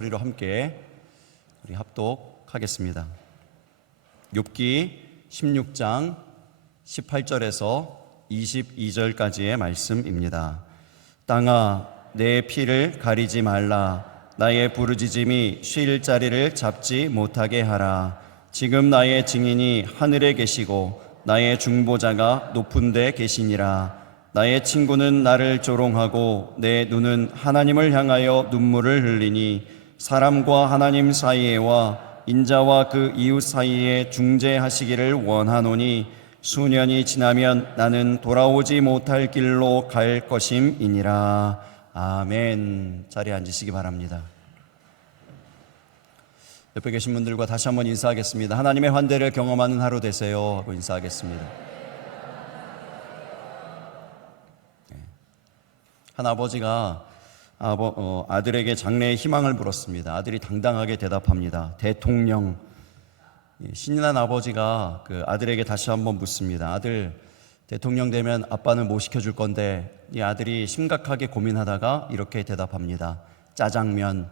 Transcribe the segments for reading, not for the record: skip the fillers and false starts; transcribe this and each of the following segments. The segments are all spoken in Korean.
우리로 함께 우리 합독하겠습니다. 욥기 16장 18절에서 22절까지의 말씀입니다. 땅아 내 피를 가리지 말라. 나의 부르짖음이 쉴 자리를 잡지 못하게 하라. 지금 나의 증인이 하늘에 계시고 나의 중보자가 높은 데 계시니라. 나의 친구는 나를 조롱하고 내 눈은 하나님을 향하여 눈물을 흘리니 사람과 하나님 사이에와 인자와 그 이웃 사이에 중재하시기를 원하노니 수년이 지나면 나는 돌아오지 못할 길로 갈 것임이니라. 아멘. 자리에 앉으시기 바랍니다. 옆에 계신 분들과 다시 한번 인사하겠습니다. 하나님의 환대를 경험하는 하루 되세요 하고 인사하겠습니다. 한 아버지가 아들에게 장래의 희망을 물었습니다. 아들이 당당하게 대답합니다. 대통령. 신이 난 아버지가 그 아들에게 다시 한번 묻습니다. 아들, 대통령 되면 아빠는 뭐 시켜줄 건데? 이 아들이 심각하게 고민하다가 이렇게 대답합니다. 짜장면.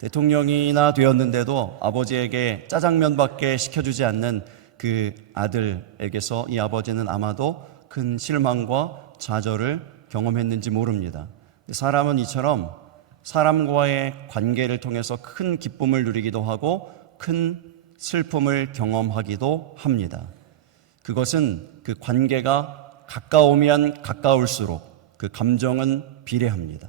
대통령이나 되었는데도 아버지에게 짜장면밖에 시켜주지 않는 그 아들에게서 이 아버지는 아마도 큰 실망과 좌절을 경험했는지 모릅니다. 사람은 이처럼 사람과의 관계를 통해서 큰 기쁨을 누리기도 하고 큰 슬픔을 경험하기도 합니다. 그것은 그 관계가 가까우면 가까울수록 그 감정은 비례합니다.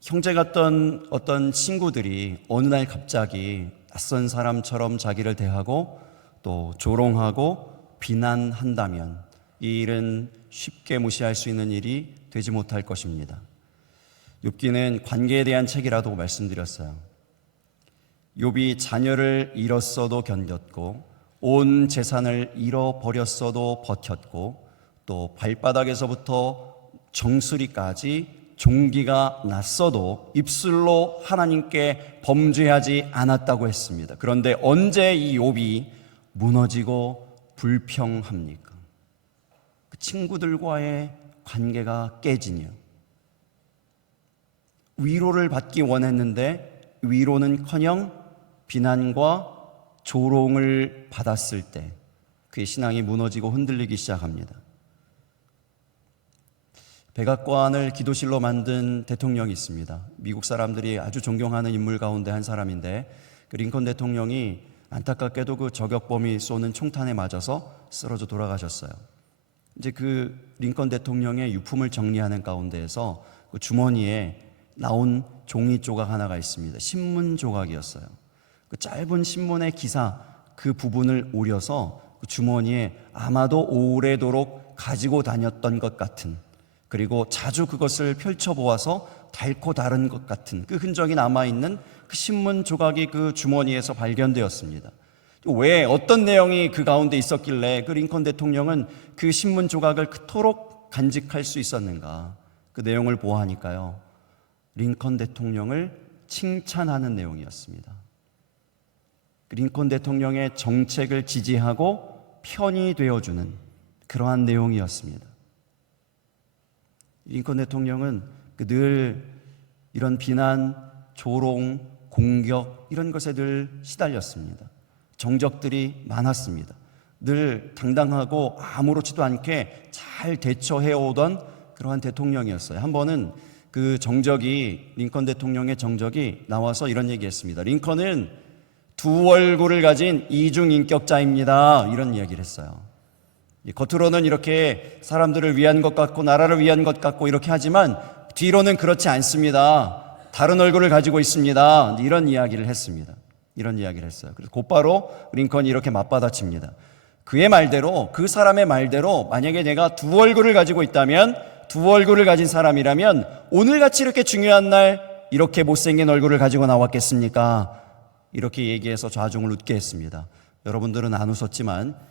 형제 같던 어떤 친구들이 어느 날 갑자기 낯선 사람처럼 자기를 대하고 또 조롱하고 비난한다면 이 일은 쉽게 무시할 수 있는 일이 되지 못할 것입니다. 욥기는 관계에 대한 책이라고 말씀드렸어요. 욥이 자녀를 잃었어도 견뎠고 온 재산을 잃어버렸어도 버텼고 또 발바닥에서부터 정수리까지 종기가 났어도 입술로 하나님께 범죄하지 않았다고 했습니다. 그런데 언제 이 욥이 무너지고 불평합니까? 그 친구들과의 관계가 깨지냐? 위로를 받기 원했는데 위로는커녕 비난과 조롱을 받았을 때 그의 신앙이 무너지고 흔들리기 시작합니다. 백악관을 기도실로 만든 대통령이 있습니다. 미국 사람들이 아주 존경하는 인물 가운데 한 사람인데 그 링컨 대통령이 안타깝게도 그 저격범이 쏘는 총탄에 맞아서 쓰러져 돌아가셨어요. 이제 그 링컨 대통령의 유품을 정리하는 가운데에서 그 주머니에 나온 종이 조각 하나가 있습니다. 신문 조각이었어요. 그 짧은 신문의 기사 그 부분을 오려서 그 주머니에 아마도 오래도록 가지고 다녔던 것 같은, 그리고 자주 그것을 펼쳐보아서 닳고 다른 것 같은 그 흔적이 남아있는 그 신문 조각이 그 주머니에서 발견되었습니다. 왜 어떤 내용이 그 가운데 있었길래 그 링컨 대통령은 그 신문 조각을 그토록 간직할 수 있었는가? 그 내용을 보아하니까요, 링컨 대통령을 칭찬하는 내용이었습니다. 링컨 대통령의 정책을 지지하고 편이 되어주는 그러한 내용이었습니다. 링컨 대통령은 늘 이런 비난, 조롱, 공격 이런 것에 늘 시달렸습니다. 정적들이 많았습니다. 늘 당당하고 아무렇지도 않게 잘 대처해오던 그러한 대통령이었어요. 한 번은 그 정적이, 링컨 대통령의 정적이 나와서 이런 얘기했습니다. 링컨은 두 얼굴을 가진 이중인격자입니다. 이런 이야기를 했어요. 겉으로는 이렇게 사람들을 위한 것 같고 나라를 위한 것 같고 이렇게 하지만 뒤로는 그렇지 않습니다. 다른 얼굴을 가지고 있습니다. 이런 이야기를 했습니다. 이런 이야기를 했어요. 그래서 곧바로 링컨이 이렇게 맞받아칩니다. 그의 말대로, 그 사람의 말대로 만약에 내가 두 얼굴을 가지고 있다면, 두 얼굴을 가진 사람이라면 오늘같이 이렇게 중요한 날 이렇게 못생긴 얼굴을 가지고 나왔겠습니까? 이렇게 얘기해서 좌중을 웃게 했습니다. 여러분들은 안 웃었지만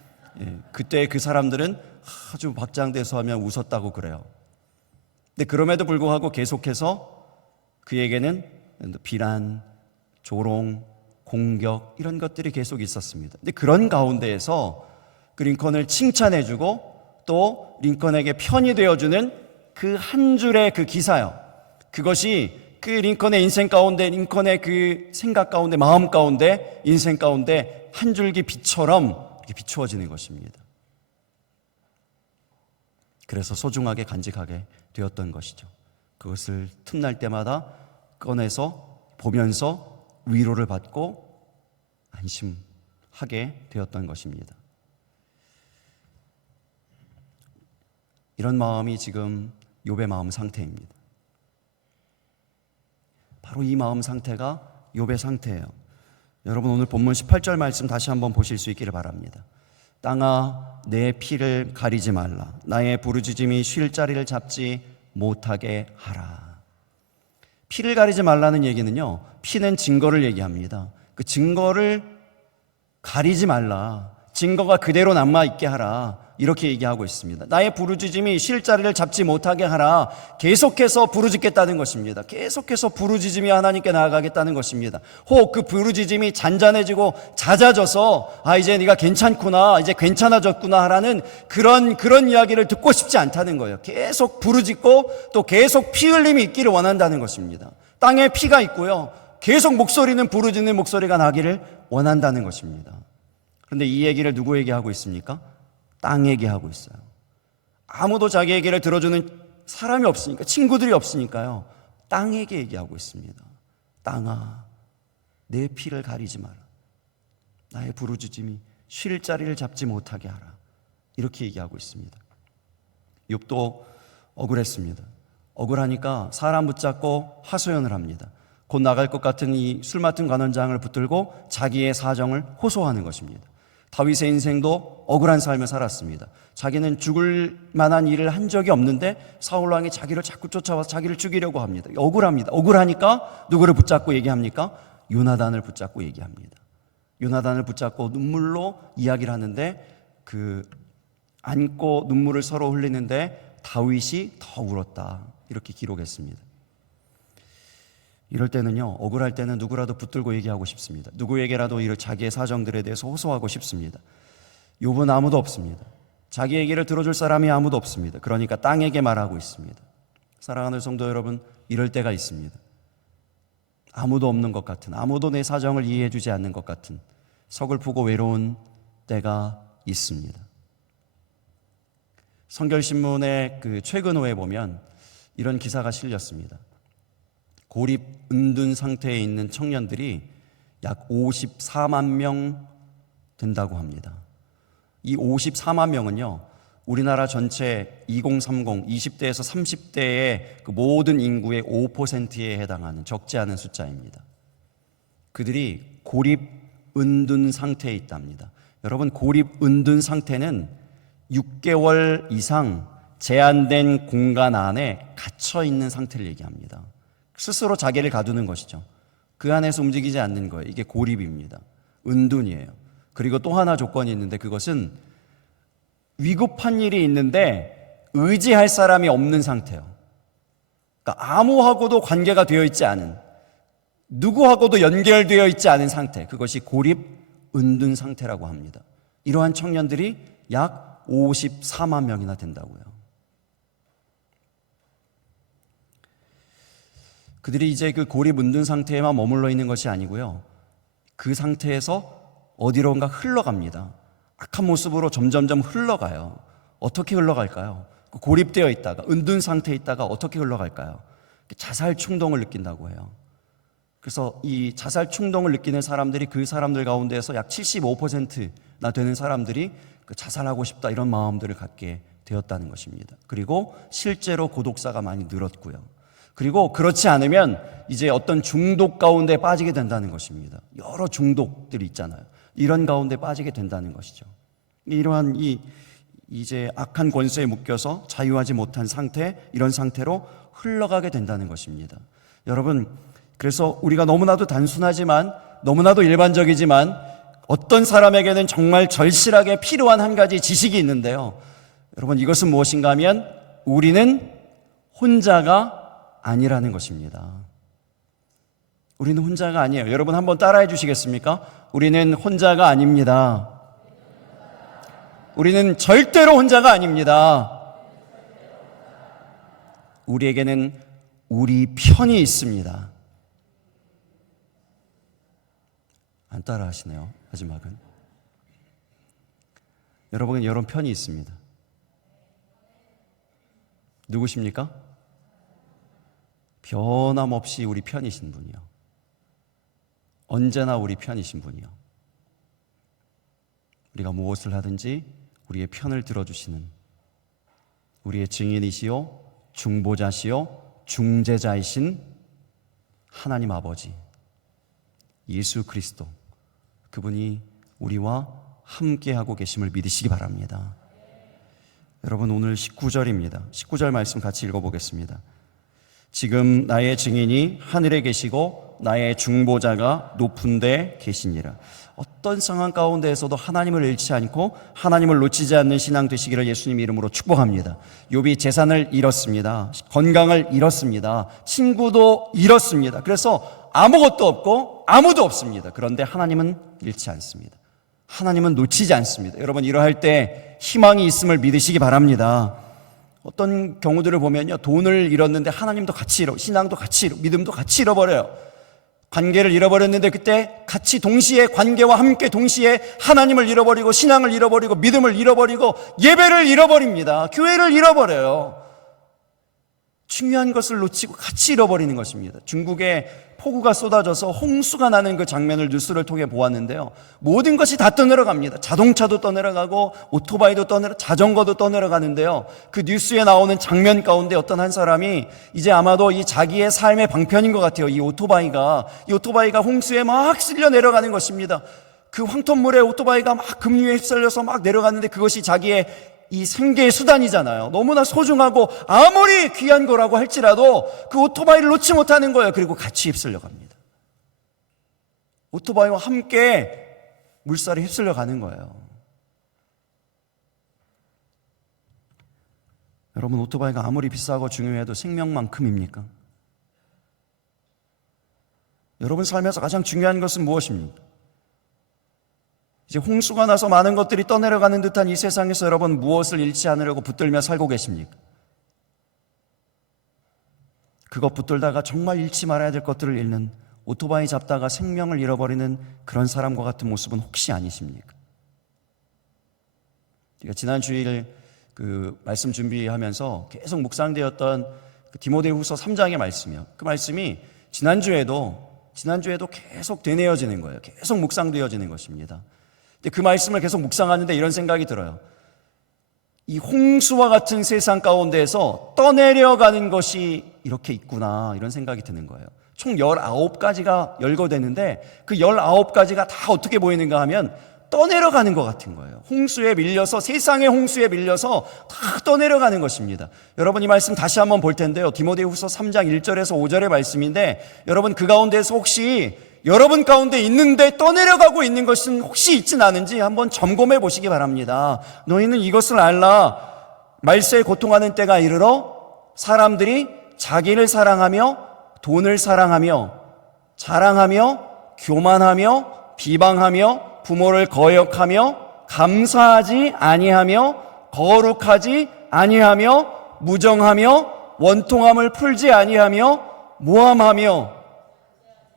그때 그 사람들은 아주 박장대소 하면 웃었다고 그래요. 근데 그럼에도 불구하고 계속해서 그에게는 비난, 조롱, 공격 이런 것들이 계속 있었습니다. 근데 그런 가운데에서 그 링컨을 칭찬해주고 또 링컨에게 편이 되어주는 그 한 줄의 그 기사요. 그것이 그 링컨의 인생 가운데, 링컨의 그 생각 가운데, 마음 가운데, 인생 가운데 한 줄기 빛처럼 이렇게 비추어지는 것입니다. 그래서 소중하게 간직하게 되었던 것이죠. 그것을 틈날 때마다 꺼내서 보면서 위로를 받고 안심하게 되었던 것입니다. 이런 마음이 지금 욥의 마음 상태입니다. 바로 이 마음 상태가 욥의 상태예요. 여러분, 오늘 본문 18절 말씀 다시 한번 보실 수 있기를 바랍니다. 땅아 내 피를 가리지 말라. 나의 부르짖음이 쉴 자리를 잡지 못하게 하라. 피를 가리지 말라는 얘기는요, 피는 증거를 얘기합니다. 그 증거를 가리지 말라. 증거가 그대로 남아있게 하라. 이렇게 얘기하고 있습니다. 나의 부르짖음이 쉴 자리를 잡지 못하게 하라. 계속해서 부르짖겠다는 것입니다. 계속해서 부르짖음이 하나님께 나아가겠다는 것입니다. 혹 그 부르짖음이 잔잔해지고 잦아져서 이제 네가 괜찮구나, 이제 괜찮아졌구나 하라는 그런 이야기를 듣고 싶지 않다는 거예요. 계속 부르짖고 또 계속 피 흘림이 있기를 원한다는 것입니다. 땅에 피가 있고요, 계속 목소리는 부르짖는 목소리가 나기를 원한다는 것입니다. 그런데 이 얘기를 누구에게 하고 있습니까? 땅에게 하고 있어요. 아무도 자기 얘기를 들어주는 사람이 없으니까, 친구들이 없으니까요, 땅에게 얘기하고 있습니다. 땅아 내 피를 가리지 마라. 나의 부르짖음이 쉴 자리를 잡지 못하게 하라. 이렇게 얘기하고 있습니다. 욥도 억울했습니다. 억울하니까 사람 붙잡고 하소연을 합니다. 곧 나갈 것 같은 이 술 맡은 관원장을 붙들고 자기의 사정을 호소하는 것입니다. 다윗의 인생도 억울한 삶을 살았습니다. 자기는 죽을 만한 일을 한 적이 없는데 사울 왕이 자기를 자꾸 쫓아와서 자기를 죽이려고 합니다. 억울합니다. 억울하니까 누구를 붙잡고 얘기합니까? 요나단을 붙잡고 얘기합니다. 요나단을 붙잡고 눈물로 이야기를 하는데, 그 안고 눈물을 서로 흘리는데 다윗이 더 울었다. 이렇게 기록했습니다. 이럴 때는요, 억울할 때는 누구라도 붙들고 얘기하고 싶습니다. 누구에게라도 이를 자기의 사정들에 대해서 호소하고 싶습니다. 욥은 아무도 없습니다. 자기 얘기를 들어줄 사람이 아무도 없습니다. 그러니까 땅에게 말하고 있습니다. 사랑하는 성도 여러분, 이럴 때가 있습니다. 아무도 없는 것 같은, 아무도 내 사정을 이해해 주지 않는 것 같은 서글프고 외로운 때가 있습니다. 성결신문의 그 최근호에 보면 이런 기사가 실렸습니다. 고립 은둔 상태에 있는 청년들이 약 54만 명 된다고 합니다. 이 54만 명은요, 우리나라 전체 2030, 20대에서 30대의 그 모든 인구의 5%에 해당하는 적지 않은 숫자입니다. 그들이 고립 은둔 상태에 있답니다. 여러분, 고립 은둔 상태는 6개월 이상 제한된 공간 안에 갇혀 있는 상태를 얘기합니다. 스스로 자기를 가두는 것이죠. 그 안에서 움직이지 않는 거예요. 이게 고립입니다. 은둔이에요. 그리고 또 하나 조건이 있는데, 그것은 위급한 일이 있는데 의지할 사람이 없는 상태예요. 그러니까 아무하고도 관계가 되어 있지 않은, 누구하고도 연결되어 있지 않은 상태, 그것이 고립 은둔 상태라고 합니다. 이러한 청년들이 약 54만 명이나 된다고요. 그들이 이제 그 고립 은둔 상태에만 머물러 있는 것이 아니고요, 그 상태에서 어디론가 흘러갑니다. 악한 모습으로 점점점 흘러가요. 어떻게 흘러갈까요? 고립되어 있다가, 은둔 상태에 있다가 어떻게 흘러갈까요? 자살 충동을 느낀다고 해요. 그래서 이 자살 충동을 느끼는 사람들이, 그 사람들 가운데에서 약 75%나 되는 사람들이 자살하고 싶다, 이런 마음들을 갖게 되었다는 것입니다. 그리고 실제로 고독사가 많이 늘었고요. 그리고 그렇지 않으면 이제 어떤 중독 가운데 빠지게 된다는 것입니다. 여러 중독들이 있잖아요. 이런 가운데 빠지게 된다는 것이죠. 이러한 이제 악한 권세에 묶여서 자유하지 못한 상태, 이런 상태로 흘러가게 된다는 것입니다. 여러분, 그래서 우리가 너무나도 단순하지만, 너무나도 일반적이지만, 어떤 사람에게는 정말 절실하게 필요한 한 가지 지식이 있는데요, 여러분, 이것은 무엇인가 하면 우리는 혼자가 아니라는 것입니다. 우리는 혼자가 아니에요. 여러분, 한번 따라해 주시겠습니까? 우리는 혼자가 아닙니다. 우리는 절대로 혼자가 아닙니다. 우리에게는 우리 편이 있습니다. 안 따라 하시네요. 마지막은. 여러분은 여러 편이 있습니다. 누구십니까? 변함없이 우리 편이신 분이요. 언제나 우리 편이신 분이요. 우리가 무엇을 하든지 우리의 편을 들어주시는 우리의 증인이시요 중보자시요 중재자이신 하나님 아버지 예수 그리스도, 그분이 우리와 함께하고 계심을 믿으시기 바랍니다. 여러분, 오늘 19절입니다. 19절 말씀 같이 읽어보겠습니다. 지금 나의 증인이 하늘에 계시고 나의 중보자가 높은 데 계시니라. 어떤 상황 가운데에서도 하나님을 잃지 않고 하나님을 놓치지 않는 신앙 되시기를 예수님 이름으로 축복합니다. 욥이 재산을 잃었습니다. 건강을 잃었습니다. 친구도 잃었습니다. 그래서 아무것도 없고 아무도 없습니다. 그런데 하나님은 잃지 않습니다. 하나님은 놓치지 않습니다. 여러분, 이러할 때 희망이 있음을 믿으시기 바랍니다. 어떤 경우들을 보면요, 돈을 잃었는데 하나님도 같이 신앙도 같이 믿음도 같이 잃어버려요. 관계를 잃어버렸는데 그때 같이 동시에 관계와 함께 동시에 하나님을 잃어버리고 신앙을 잃어버리고 믿음을 잃어버리고 예배를 잃어버립니다. 교회를 잃어버려요. 중요한 것을 놓치고 같이 잃어버리는 것입니다. 중국에 폭우가 쏟아져서 홍수가 나는 그 장면을 뉴스를 통해 보았는데요, 모든 것이 다 떠내려갑니다. 자동차도 떠내려가고 오토바이도 자전거도 떠내려가는데요, 그 뉴스에 나오는 장면 가운데 어떤 한 사람이 이제 아마도 이 자기의 삶의 방편인 것 같아요. 이 오토바이가 홍수에 막 쓸려 내려가는 것입니다. 그 황토물에 오토바이가 막 급류에 휩쓸려서 막 내려가는데 그것이 자기의 이 생계의 수단이잖아요. 너무나 소중하고 아무리 귀한 거라고 할지라도 그 오토바이를 놓지 못하는 거예요. 그리고 같이 휩쓸려 갑니다. 오토바이와 함께 물살에 휩쓸려 가는 거예요. 여러분, 오토바이가 아무리 비싸고 중요해도 생명만큼입니까? 여러분 삶에서 가장 중요한 것은 무엇입니까? 이제 홍수가 나서 많은 것들이 떠내려가는 듯한 이 세상에서 여러분 무엇을 잃지 않으려고 붙들며 살고 계십니까? 그것 붙들다가 정말 잃지 말아야 될 것들을 잃는, 오토바이 잡다가 생명을 잃어버리는 그런 사람과 같은 모습은 혹시 아니십니까? 제가 지난 주일 그 말씀 준비하면서 계속 묵상되었던 그 디모데후서 3장의 말씀이요. 그 말씀이 지난주에도 계속 되뇌어지는 거예요. 계속 묵상되어지는 것입니다. 근데 그 말씀을 계속 묵상하는데 이런 생각이 들어요. 이 홍수와 같은 세상 가운데에서 떠내려가는 것이 이렇게 있구나, 이런 생각이 드는 거예요. 총 19가지가 열거되는데 그 19가지가 다 어떻게 보이는가 하면 떠내려가는 것 같은 거예요. 홍수에 밀려서, 세상의 홍수에 밀려서 다 떠내려가는 것입니다. 여러분, 이 말씀 다시 한번 볼 텐데요, 디모데후서 3장 1절에서 5절의 말씀인데, 여러분 그 가운데에서 혹시 여러분 가운데 있는데 떠내려가고 있는 것은 혹시 있진 않은지 한번 점검해 보시기 바랍니다. 너희는 이것을 알라. 말세에 고통하는 때가 이르러 사람들이 자기를 사랑하며 돈을 사랑하며 자랑하며 교만하며 비방하며 부모를 거역하며 감사하지 아니하며 거룩하지 아니하며 무정하며 원통함을 풀지 아니하며 모함하며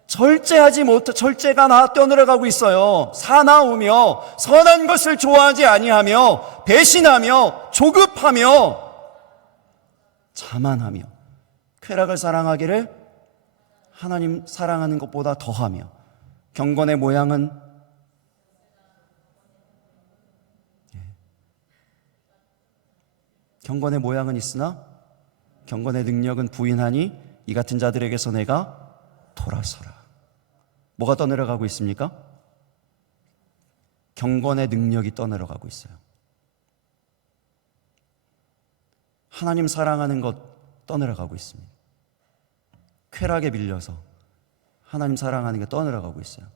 절제가 나 떠내려가고 있어요. 사나우며 선한 것을 좋아하지 아니하며 배신하며 조급하며 자만하며 쾌락을 사랑하기를 하나님 사랑하는 것보다 더하며 경건의 모양은 있으나 경건의 능력은 부인하니 이 같은 자들에게서 내가 돌아서라. 뭐가 떠내려가고 있습니까? 경건의 능력이 떠내려가고 있어요. 하나님 사랑하는 것 떠내려가고 있습니다. 쾌락에 밀려서 하나님 사랑하는 게 떠내려가고 있어요.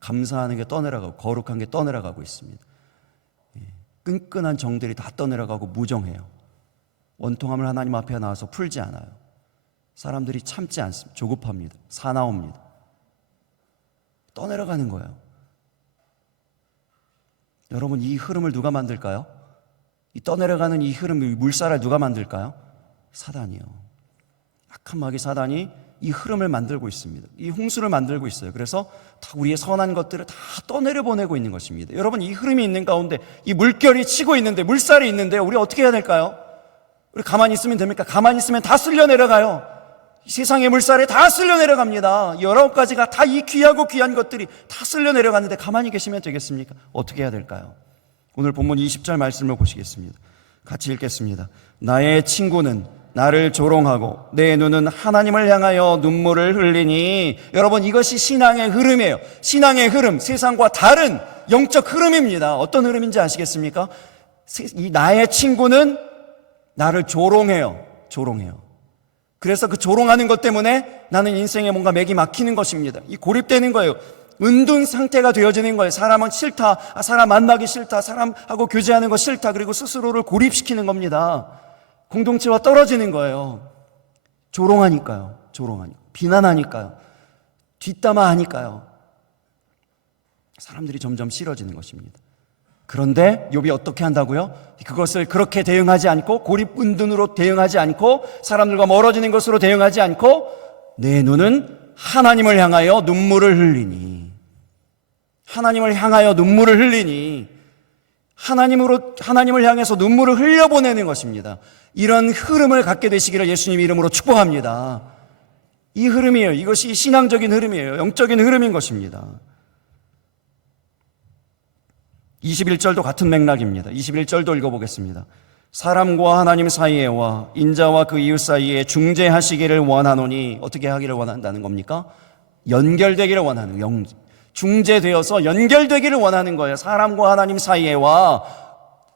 감사하는 게 떠내려가고 거룩한 게 떠내려가고 있습니다. 끈끈한 정들이 다 떠내려가고 무정해요. 원통함을 하나님 앞에 나와서 풀지 않아요. 사람들이 참지 않습니다. 조급합니다. 사나웁니다. 떠내려가는 거예요. 여러분, 이 흐름을 누가 만들까요? 이 떠내려가는 이 흐름, 이 물살을 누가 만들까요? 사단이요. 악한 마귀 사단이 이 흐름을 만들고 있습니다. 이 홍수를 만들고 있어요. 그래서 다 우리의 선한 것들을 다 떠내려 보내고 있는 것입니다. 여러분, 이 흐름이 있는 가운데 이 물결이 치고 있는데, 물살이 있는데 우리 어떻게 해야 될까요? 우리 가만히 있으면 됩니까? 가만히 있으면 다 쓸려 내려가요. 세상의 물살에 다 쓸려 내려갑니다. 19가지가 다 이 귀하고 귀한 것들이 다 쓸려 내려가는데 가만히 계시면 되겠습니까? 어떻게 해야 될까요? 오늘 본문 20절 말씀을 보시겠습니다. 같이 읽겠습니다. 나의 친구는 나를 조롱하고 내 눈은 하나님을 향하여 눈물을 흘리니. 여러분, 이것이 신앙의 흐름이에요. 신앙의 흐름, 세상과 다른 영적 흐름입니다. 어떤 흐름인지 아시겠습니까? 이 나의 친구는 나를 조롱해요. 그래서 그 조롱하는 것 때문에 나는 인생에 뭔가 맥이 막히는 것입니다. 이 고립되는 거예요. 은둔 상태가 되어지는 거예요. 사람은 싫다, 사람 만나기 싫다, 사람하고 교제하는 거 싫다, 그리고 스스로를 고립시키는 겁니다. 공동체와 떨어지는 거예요. 조롱하니까요. 비난하니까요. 뒷담화하니까요. 사람들이 점점 싫어지는 것입니다. 그런데 욥이 어떻게 한다고요? 그것을 그렇게 대응하지 않고, 고립 은둔으로 대응하지 않고, 사람들과 멀어지는 것으로 대응하지 않고, 내 눈은 하나님을 향하여 눈물을 흘리니. 하나님을 향하여 눈물을 흘리니. 하나님을 향해서 눈물을 흘려보내는 것입니다. 이런 흐름을 갖게 되시기를 예수님 이름으로 축복합니다. 이 흐름이에요. 이것이 신앙적인 흐름이에요. 영적인 흐름인 것입니다. 21절도 같은 맥락입니다. 21절도 읽어보겠습니다. 사람과 하나님 사이에와 인자와 그 이웃 사이에 중재하시기를 원하노니. 어떻게 하기를 원한다는 겁니까? 연결되기를 원하는 거예요. 중재되어서 연결되기를 원하는 거예요. 사람과 하나님 사이에와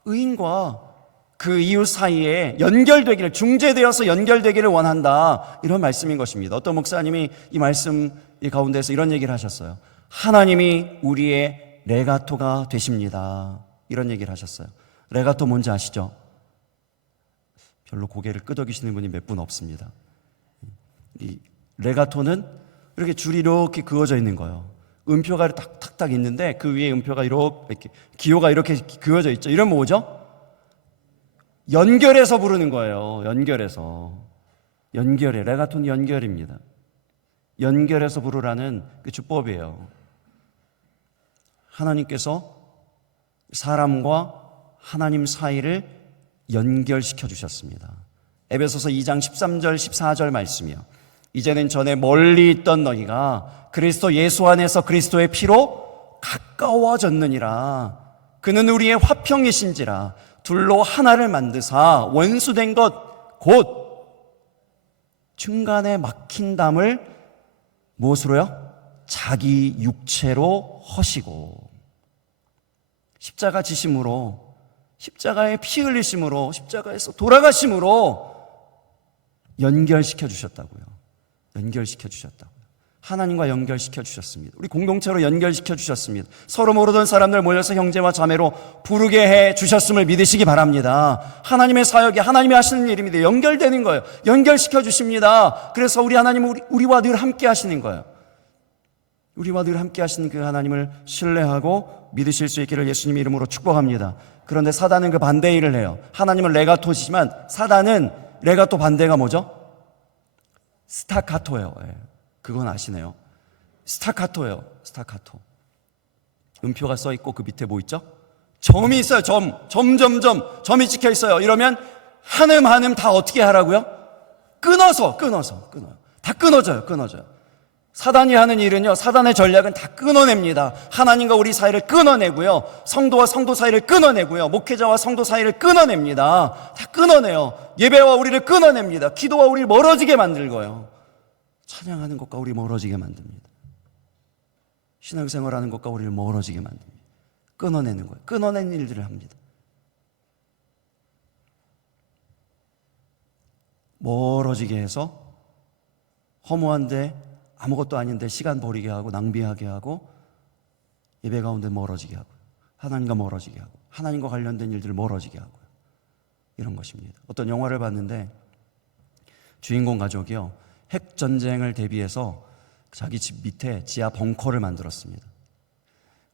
의인과 그 이웃 사이에 연결되기를, 중재되어서 연결되기를 원한다, 이런 말씀인 것입니다. 어떤 목사님이 이 말씀 가운데서 이런 얘기를 하셨어요. 하나님이 우리의 레가토가 되십니다, 이런 얘기를 하셨어요. 레가토 뭔지 아시죠? 별로 고개를 끄덕이시는 분이 몇 분 없습니다. 이 레가토는 이렇게 줄이 이렇게 그어져 있는 거예요. 음표가 탁탁탁 있는데 그 위에 음표가 이렇게 기호가 이렇게 그어져 있죠. 이런 뭐죠? 연결해서 부르는 거예요. 연결해. 레가토는 연결입니다. 연결해서 부르라는 그 주법이에요. 하나님께서 사람과 하나님 사이를 연결시켜 주셨습니다. 에베소서 2장 13절 14절 말씀이요. 이제는 전에 멀리 있던 너희가 그리스도 예수 안에서 그리스도의 피로 가까워졌느니라. 그는 우리의 화평이신지라. 둘로 하나를 만드사 원수된 것 곧 중간에 막힌 담을 무엇으로요? 자기 육체로 허시고. 십자가 지심으로, 십자가의 피 흘리심으로, 십자가에서 돌아가심으로 연결시켜 주셨다고요. 하나님과 연결시켜 주셨습니다. 우리 공동체로 연결시켜 주셨습니다. 서로 모르던 사람들 모여서 형제와 자매로 부르게 해 주셨음을 믿으시기 바랍니다. 하나님의 사역이 하나님이 하시는 일입니다. 연결되는 거예요. 연결시켜 주십니다. 그래서 우리 하나님은 우리와 늘 함께 하시는 거예요. 우리와 늘 함께 하시는 그 하나님을 신뢰하고 믿으실 수 있기를 예수님 이름으로 축복합니다. 그런데 사단은 그 반대 일을 해요. 하나님은 레가토시지만 사단은 레가토 반대가 뭐죠? 스타카토예요. 그건 아시네요. 스타카토예요. 음표가 써 있고 그 밑에 뭐 있죠? 점이 있어요. 점이 찍혀 있어요. 이러면 한음 다 어떻게 하라고요? 끊어요. 다 끊어져요. 사단이 하는 일은요, 사단의 전략은 다 끊어냅니다. 하나님과 우리 사이를 끊어내고요, 성도와 성도 사이를 끊어내고요, 목회자와 성도 사이를 끊어냅니다. 다 끊어내요. 예배와 우리를 끊어냅니다. 기도와 우리를 멀어지게 만들고요, 찬양하는 것과 우리 멀어지게 만듭니다. 신앙생활하는 것과 우리를 멀어지게 만듭니다. 끊어내는 거예요. 끊어내는 일들을 합니다. 멀어지게 해서 허무한데 아무것도 아닌데 시간 버리게 하고 낭비하게 하고 예배 가운데 멀어지게 하고 하나님과 멀어지게 하고 하나님과 관련된 일들을 멀어지게 하고 이런 것입니다. 어떤 영화를 봤는데 주인공 가족이요, 핵전쟁을 대비해서 자기 집 밑에 지하 벙커를 만들었습니다.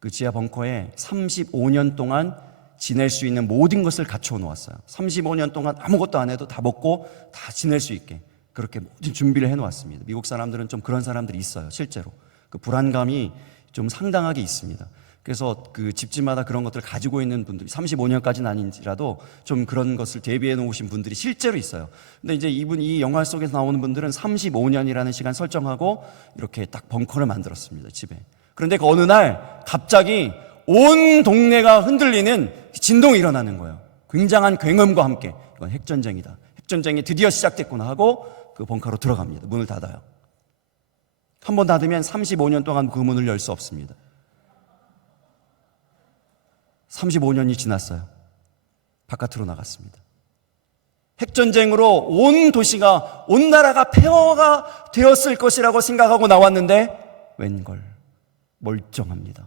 그 지하 벙커에 35년 동안 지낼 수 있는 모든 것을 갖춰 놓았어요. 35년 동안 아무것도 안 해도 다 먹고 다 지낼 수 있게. 그렇게 모든 준비를 해놓았습니다. 미국 사람들은 좀 그런 사람들이 있어요. 실제로 그 불안감이 좀 상당하게 있습니다. 그래서 그 집집마다 그런 것들을 가지고 있는 분들이 35년까지는 아닌지라도 좀 그런 것을 대비해 놓으신 분들이 실제로 있어요. 근데 이제 이 영화 속에서 나오는 분들은 35년이라는 시간 설정하고 이렇게 딱 벙커를 만들었습니다, 집에. 그런데 그 어느 날 갑자기 온 동네가 흔들리는 진동이 일어나는 거예요. 굉장한 굉음과 함께. 이건 핵전쟁이다. 핵전쟁이 드디어 시작됐구나 하고 그 벙커로 들어갑니다. 문을 닫아요. 한 번 닫으면 35년 동안 그 문을 열 수 없습니다. 35년이 지났어요. 바깥으로 나갔습니다. 핵전쟁으로 온 도시가, 온 나라가 폐허가 되었을 것이라고 생각하고 나왔는데 웬걸 멀쩡합니다.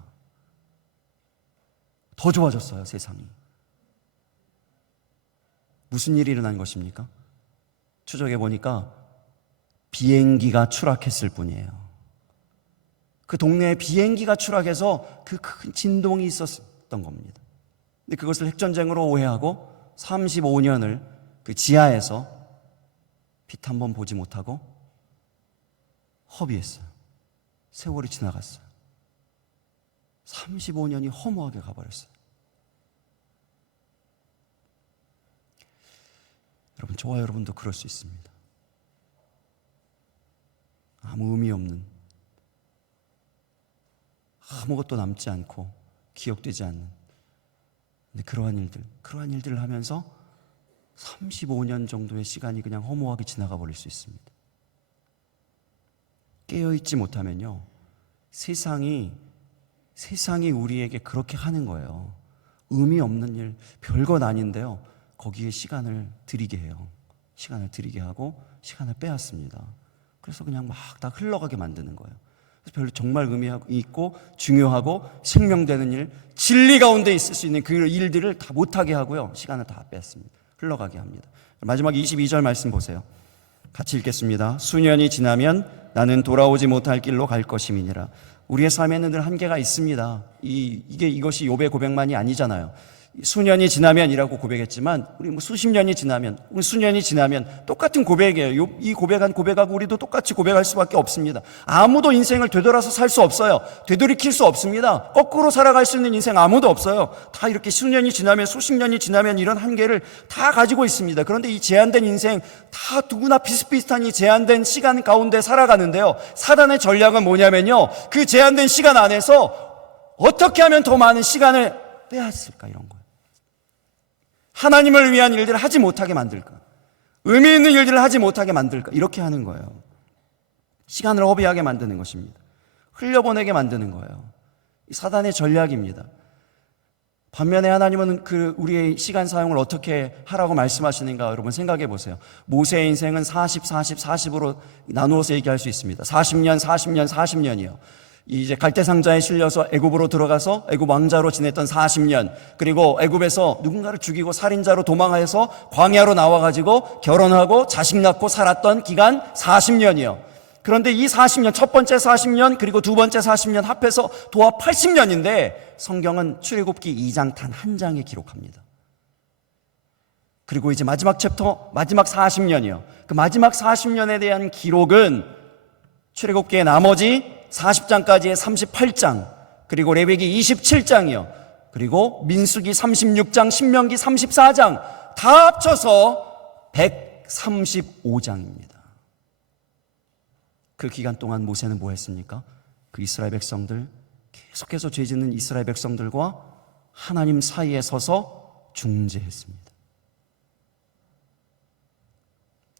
더 좋아졌어요, 세상이. 무슨 일이 일어난 것입니까? 추적해 보니까 비행기가 추락했을 뿐이에요. 그 동네에 비행기가 추락해서 그 큰 진동이 있었던 겁니다. 근데 그것을 핵전쟁으로 오해하고 35년을 그 지하에서 빛 한 번 보지 못하고 허비했어요. 세월이 지나갔어요. 35년이 허무하게 가버렸어요. 여러분, 저와 여러분도 그럴 수 있습니다. 아무 의미 없는, 아무것도 남지 않고 기억되지 않는, 근데 그러한 일들을 하면서 35년 정도의 시간이 그냥 허무하게 지나가 버릴 수 있습니다. 깨어있지 못하면요, 세상이 우리에게 그렇게 하는 거예요. 의미 없는 일, 별것 아닌데요, 거기에 시간을 들이게 해요. 시간을 들이게 하고 시간을 빼앗습니다. 그래서 그냥 막 다 흘러가게 만드는 거예요. 그래서 별로 정말 의미 있고 중요하고 생명되는 일, 진리 가운데 있을 수 있는 그 일들을 다 못하게 하고요, 시간을 다 뺐습니다. 흘러가게 합니다. 마지막 22절 말씀 보세요. 같이 읽겠습니다. 수년이 지나면 나는 돌아오지 못할 길로 갈 것임이니라. 우리의 삶에는 늘 한계가 있습니다. 이것이 욥의 고백만이 아니잖아요. 수년이 지나면이라고 고백했지만 우리 수십 년이 지나면, 수년이 지나면 똑같은 고백이에요. 이 고백하고 우리도 똑같이 고백할 수밖에 없습니다. 아무도 인생을 되돌아서 살 수 없어요. 되돌이킬 수 없습니다. 거꾸로 살아갈 수 있는 인생 아무도 없어요. 다 이렇게 수년이 지나면, 수십 년이 지나면 이런 한계를 다 가지고 있습니다. 그런데 이 제한된 인생, 다 누구나 비슷비슷한 이 제한된 시간 가운데 살아가는데요, 사단의 전략은 뭐냐면요, 그 제한된 시간 안에서 어떻게 하면 더 많은 시간을 빼앗을까, 이런 거예요. 하나님을 위한 일들을 하지 못하게 만들까, 의미 있는 일들을 하지 못하게 만들까, 이렇게 하는 거예요. 시간을 허비하게 만드는 것입니다. 흘려보내게 만드는 거예요. 사단의 전략입니다. 반면에 하나님은 우리의 시간 사용을 어떻게 하라고 말씀하시는가, 여러분 생각해 보세요. 모세의 인생은 40, 40, 40으로 나누어서 얘기할 수 있습니다. 40년, 40년, 40년이요. 이제 갈대상자에 실려서 애굽으로 들어가서 애굽 왕자로 지냈던 40년, 그리고 애굽에서 누군가를 죽이고 살인자로 도망해서 광야로 나와가지고 결혼하고 자식 낳고 살았던 기간 40년이요. 그런데 이 40년, 첫 번째 40년 그리고 두 번째 40년 합해서 도합 80년인데 성경은 출애굽기 2장 단 한 장에 기록합니다. 그리고 이제 마지막 챕터, 마지막 40년이요. 그 마지막 40년에 대한 기록은 출애굽기의 나머지 40장까지의 38장, 그리고 레위기 27장이요. 그리고 민수기 36장, 신명기 34장 다 합쳐서 135장입니다. 그 기간 동안 모세는 뭐 했습니까? 그 이스라엘 백성들, 계속해서 죄짓는 이스라엘 백성들과 하나님 사이에 서서 중재했습니다.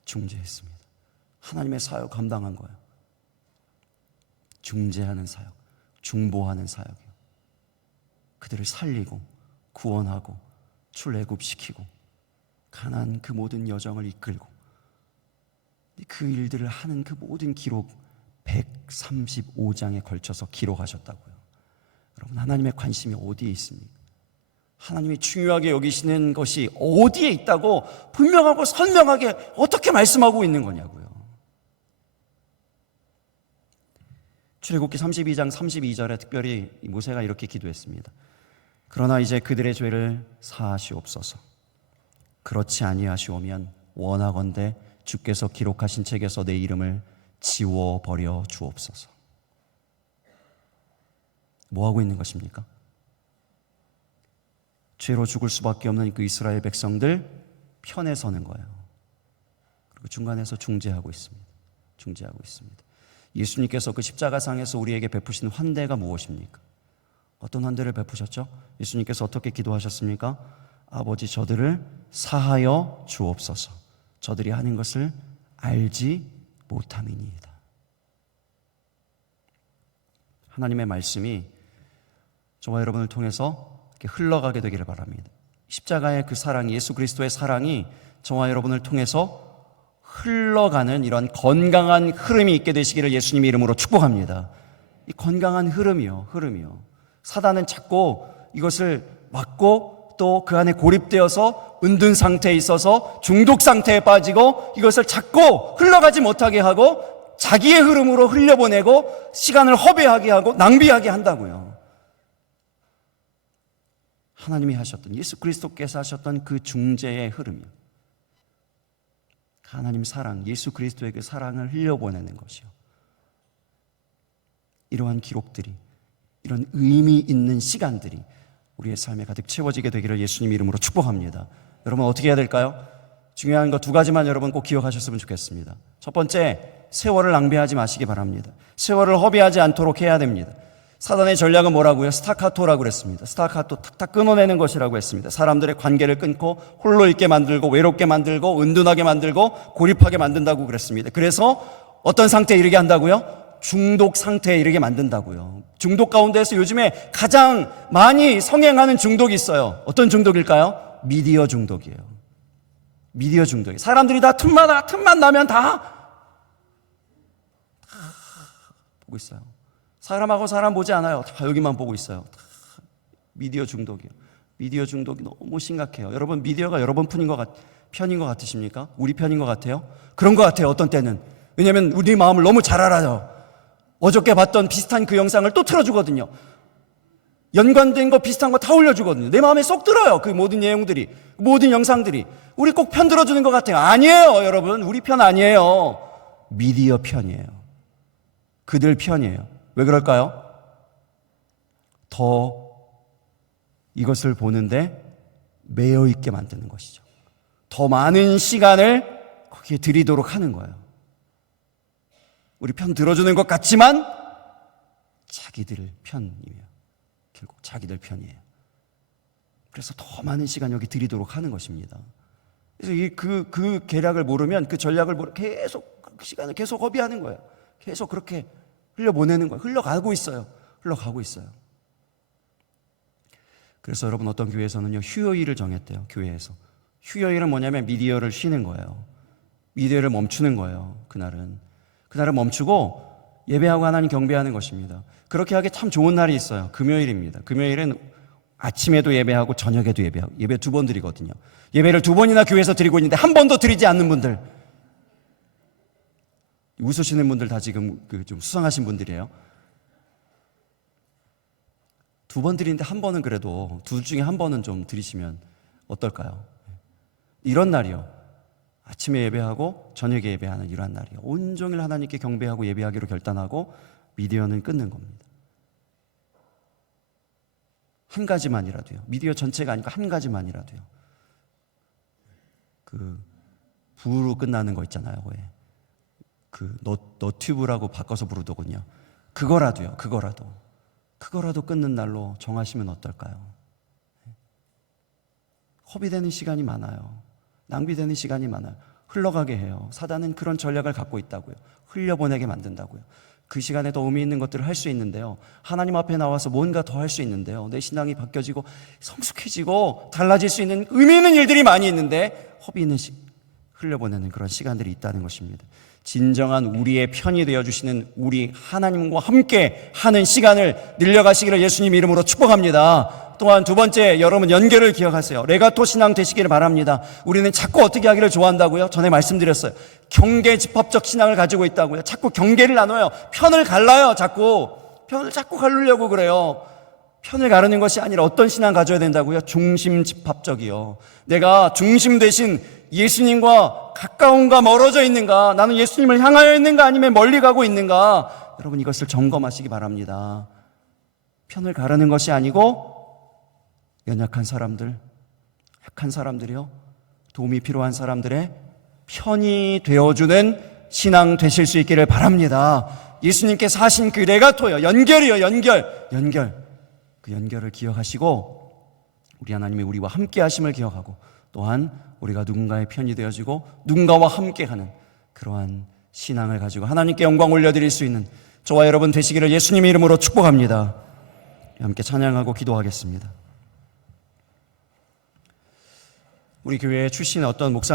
중재했습니다. 하나님의 사역 감당한 거예요. 중재하는 사역, 중보하는 사역이요. 그들을 살리고 구원하고 출애굽시키고 가나안 그 모든 여정을 이끌고, 그 일들을 하는 그 모든 기록 135장에 걸쳐서 기록하셨다고요. 여러분, 하나님의 관심이 어디에 있습니까? 하나님이 중요하게 여기시는 것이 어디에 있다고 분명하고 선명하게 어떻게 말씀하고 있는 거냐고요. 출애굽기 32장 32절에 특별히 모세가 이렇게 기도했습니다. 그러나 이제 그들의 죄를 사하시옵소서. 그렇지 아니하시오면 원하건대 주께서 기록하신 책에서 내 이름을 지워버려 주옵소서. 뭐 하고 있는 것입니까? 죄로 죽을 수밖에 없는 그 이스라엘 백성들 편에 서는 거예요. 그리고 중간에서 중재하고 있습니다. 중재하고 있습니다. 예수님께서 그 십자가상에서 우리에게 베푸신 환대가 무엇입니까? 어떤 환대를 베푸셨죠? 예수님께서 어떻게 기도하셨습니까? 아버지, 저들을 사하여 주옵소서. 저들이 하는 것을 알지 못함이니이다. 하나님의 말씀이 저와 여러분을 통해서 이렇게 흘러가게 되기를 바랍니다. 십자가의 그 사랑, 예수 그리스도의 사랑이 저와 여러분을 통해서 흘러가는 이런 건강한 흐름이 있게 되시기를 예수님의 이름으로 축복합니다. 이 건강한 흐름이요. 사단은 자꾸 이것을 막고 또 그 안에 고립되어서 은둔 상태에 있어서 중독 상태에 빠지고 이것을 자꾸 흘러가지 못하게 하고 자기의 흐름으로 흘려보내고 시간을 허비하게 하고 낭비하게 한다고요. 하나님이 하셨던, 예수 그리스도께서 하셨던 그 중재의 흐름이요. 하나님 사랑, 예수 그리스도의 그 사랑을 흘려보내는 것이요. 이러한 기록들이, 이런 의미 있는 시간들이 우리의 삶에 가득 채워지게 되기를 예수님 이름으로 축복합니다. 여러분 어떻게 해야 될까요? 중요한 거 두 가지만 여러분 꼭 기억하셨으면 좋겠습니다. 첫 번째, 세월을 낭비하지 마시기 바랍니다. 세월을 허비하지 않도록 해야 됩니다. 사단의 전략은 뭐라고요? 스타카토라고 그랬습니다. 스타카토, 탁탁 끊어내는 것이라고 했습니다. 사람들의 관계를 끊고 홀로 있게 만들고 외롭게 만들고 은둔하게 만들고 고립하게 만든다고 그랬습니다. 그래서 어떤 상태에 이르게 한다고요? 중독 상태에 이르게 만든다고요. 중독 가운데서 요즘에 가장 많이 성행하는 중독이 있어요. 어떤 중독일까요? 미디어 중독이에요. 미디어 중독이. 사람들이 다 틈만 나면 다 보고 있어요. 사람하고 사람 보지 않아요. 다 여기만 보고 있어요. 다 미디어 중독이에요. 미디어 중독이 너무 심각해요. 여러분, 미디어가 여러분 편인 것 같으십니까? 우리 편인 것 같아요? 그런 것 같아요. 어떤 때는. 왜냐하면 우리 마음을 너무 잘 알아요. 어저께 봤던 비슷한 그 영상을 또 틀어주거든요. 연관된 거 비슷한 거 다 올려주거든요. 내 마음에 쏙 들어요. 그 모든 내용들이, 모든 영상들이. 우리 꼭 편 들어주는 것 같아요. 아니에요, 여러분. 우리 편 아니에요. 미디어 편이에요. 그들 편이에요. 왜 그럴까요? 더 이것을 보는데 매여 있게 만드는 것이죠. 더 많은 시간을 거기에 들이도록 하는 거예요. 우리 편 들어주는 것 같지만 자기들 편이에요. 결국 자기들 편이에요. 그래서 더 많은 시간 여기 들이도록 하는 것입니다. 그래서 그 계략을 모르면, 그 전략을 모르면 계속 그 시간을 계속 허비하는 거예요. 계속 그렇게 흘려보내는 거예요. 흘러가고 있어요. 그래서 여러분, 어떤 교회에서는요, 휴요일을 정했대요. 교회에서. 휴요일은 뭐냐면 미디어를 쉬는 거예요. 미디어를 멈추는 거예요. 그날은 멈추고 예배하고 하나님 경배하는 것입니다. 그렇게 하기 참 좋은 날이 있어요. 금요일입니다. 금요일은 아침에도 예배하고 저녁에도 예배하고, 예배 2번 드리거든요. 예배를 2번이나 교회에서 드리고 있는데 한 번도 드리지 않는 분들, 웃으시는 분들 다 지금 좀 수상하신 분들이에요. 2번 드리는데 한 번은 그래도, 둘 중에 한 번은 좀 드리시면 어떨까요? 이런 날이요. 아침에 예배하고 저녁에 예배하는 이러한 날이요. 온종일 하나님께 경배하고 예배하기로 결단하고 미디어는 끊는 겁니다. 한 가지만이라도요. 미디어 전체가 아니고 한 가지만이라도요. 그 부로 끝나는 거 있잖아요. 왜? 그 너튜브라고 바꿔서 부르더군요. 그거라도 끊는 날로 정하시면 어떨까요? 허비되는 시간이 많아요. 낭비되는 시간이 많아요. 흘러가게 해요. 사단은 그런 전략을 갖고 있다고요. 흘려보내게 만든다고요. 그 시간에 더 의미 있는 것들을 할 수 있는데요. 하나님 앞에 나와서 뭔가 더 할 수 있는데요. 내 신앙이 바뀌어지고 성숙해지고 달라질 수 있는 의미 있는 일들이 많이 있는데 허비 있는 흘려보내는 그런 시간들이 있다는 것입니다. 진정한 우리의 편이 되어주시는 우리 하나님과 함께 하는 시간을 늘려가시기를 예수님 이름으로 축복합니다. 또한 두 번째, 여러분 연결을 기억하세요. 레가토 신앙 되시기를 바랍니다. 우리는 자꾸 어떻게 하기를 좋아한다고요? 전에 말씀드렸어요. 경계 집합적 신앙을 가지고 있다고요. 자꾸 경계를 나눠요. 편을 갈라요. 편을 자꾸 가르려고 그래요. 편을 가르는 것이 아니라 어떤 신앙 가져야 된다고요? 중심 집합적이요. 내가 중심 대신 예수님과 가까운가 멀어져 있는가, 나는 예수님을 향하여 있는가 아니면 멀리 가고 있는가, 여러분 이것을 점검하시기 바랍니다. 편을 가르는 것이 아니고 연약한 사람들, 약한 사람들이요, 도움이 필요한 사람들의 편이 되어주는 신앙 되실 수 있기를 바랍니다. 예수님께서 하신 그 레가토요, 연결이요, 연결. 그 연결을 기억하시고 우리 하나님이 우리와 함께 하심을 기억하고, 또한 우리가 누군가의 편이 되어지고 누군가와 함께 하는 그러한 신앙을 가지고 하나님께 영광 올려드릴 수 있는 저와 여러분 되시기를 예수님의 이름으로 축복합니다. 함께 찬양하고 기도하겠습니다. 우리 교회에 출신 어떤 목사